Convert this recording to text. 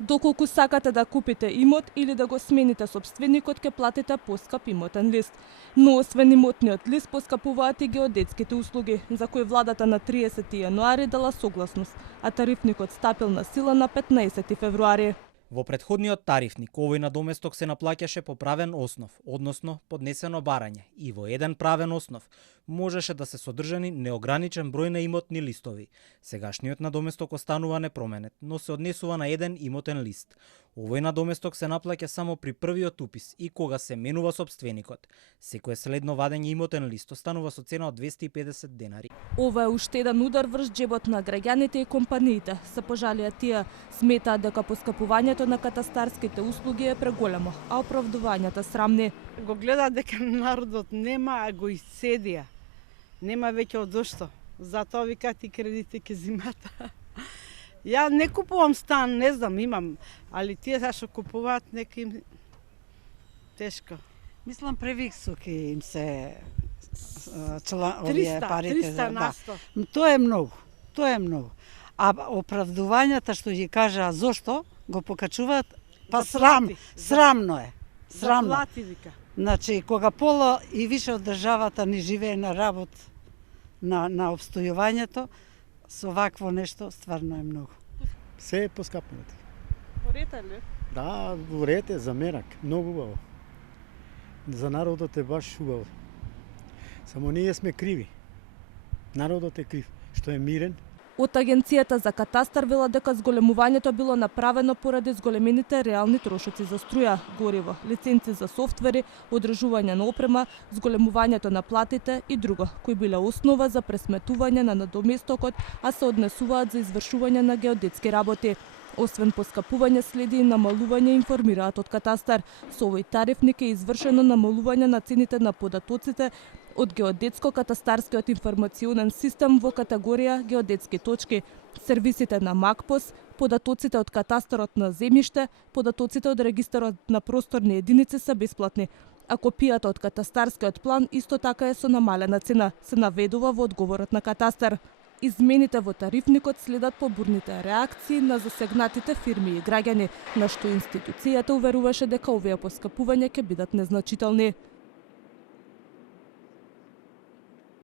Доколку сакате да купите имот или да го смените собственикот, ќе платите поскап имотен лист. Но освен имотниот лист, поскапуваат и геодетските услуги, за кои владата на 30 јануари дала согласност, а тарифникот стапил на сила на 15 февруари. Во претходниот тарифник овој надоместок се наплаќаше по правен основ, односно поднесено барање, и во еден правен основ можеше да се содржани неограничен број на имотни листови. Сегашниот надоместок останува непроменет, но се однесува на еден имотен лист. Овој надоместок се наплаќа само при првиот упис и кога се менува собственикот. Секое следно вадење имотен лист останува со цена од 250 денари. Ова е уште еден удар врз джебот на граѓаните и компаниите. Се пожалија тие, сметаат дека поскапувањето на катастарските услуги е преголемо, а оправдувањата срамни. Го гледа дека народот нема, а го иседија. Нема веќе од што. Затоа викаат и кредити ќе зимата. Ја не купувам стан, не знам, имам, али тие што купуваат нека им тешко. Мислам превисоки им се овие парите. 300 на 100. Тоа е многу, тоа е многу. А оправдувањата што ги кажа зошто го покачуваат, па срамно е. Срамно. Заплати, вика. Значи, кога пола и више од државата не живее на работ, на обстојувањето, со вакво нешто стварно е многу. Се е поскапнато. Во ред ли? Да, во ред е за мерак, многу убаво. За народот е баш убаво. Само ние сме криви. Народот е крив, што е мирен. Од Агенцијата за катастар вела дека зголемувањето било направено поради зголемените реални трошоци за струја, гориво, лиценци за софтвери, одржување на опрема, зголемувањето на платите и друго, кои биле основа за пресметување на надоместокот, а се однесуваат за извршување на геодетски работи. Освен поскапување следи и намалување, информираат од катастар. Со овој тарифник е извршено намалување на цените на податоците од геодетско-катастарскиот информационен систем во категорија геодетски точки, сервисите на МАКПОС, податоците од катастарот на земјиште, податоците од регистарот на просторни единици се бесплатни, а копијата од катастарскиот план исто така е со намалена цена, се наведува во одговорот на катастар. Измените во тарифникот следат по бурните реакции на засегнатите фирми и граѓани, на што институцијата уверуваше дека овие поскапувања ќе бидат незначителни.